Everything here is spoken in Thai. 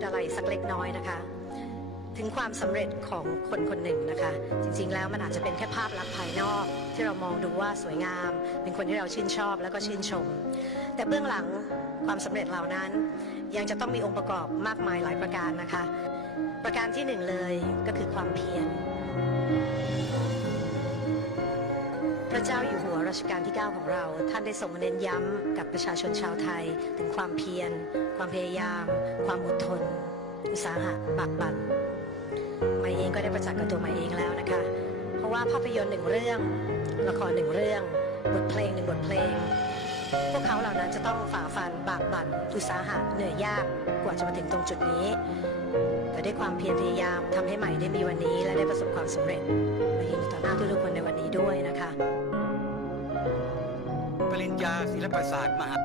ดอะไรสักเล็กน้อยนะคะ ถึงความสำเร็จของคนคนหนึ่งนะคะ จริงๆแล้วมันอาจจะเป็นแค่ภาพลักษณ์ภายนอก ที่เรามองดูว่าสวยงาม เป็นคนที่เราชื่นชอบแล้วก็ชื่นชม แต่เบื้องหลังความสำเร็จเหล่านั้น ยังจะต้องมีองค์ประกอบมากมายหลายประการนะคะ ประการที่หนึ่งเลยก็คือความเพียร ระเจ้าอยู่หัวรัชกาลที่ 9 ของเรา ท่านได้ทรงมาเน้นย้ำกับประชาชนชาวไทย ถึงความเพียร ความพยายาม ความอดทน อุตสาหะปากบั่นม่เองก็ได้ประจักษ์กับตัวม่เองแล้วนะคะ เพราะว่าภาพยนตร์หนึ่งเรื่อง ละครหนึ่งเรื่อง บทเพลงหนึ่งบทเพลง พวกเขาเหล่านั้นจะต้องฝ่าฟันบากบั่นอุตสาหะเหนื่อยยากกว่าจะมาถึงตรงจุดนี้แต่ด้วยความเพียรพยายามทำให้ใหม่ได้มีวันนี้และได้ประสบความสำเร็จมายืนอยู่ต่อหน้ ริญญาศิลปศาสตร์มหา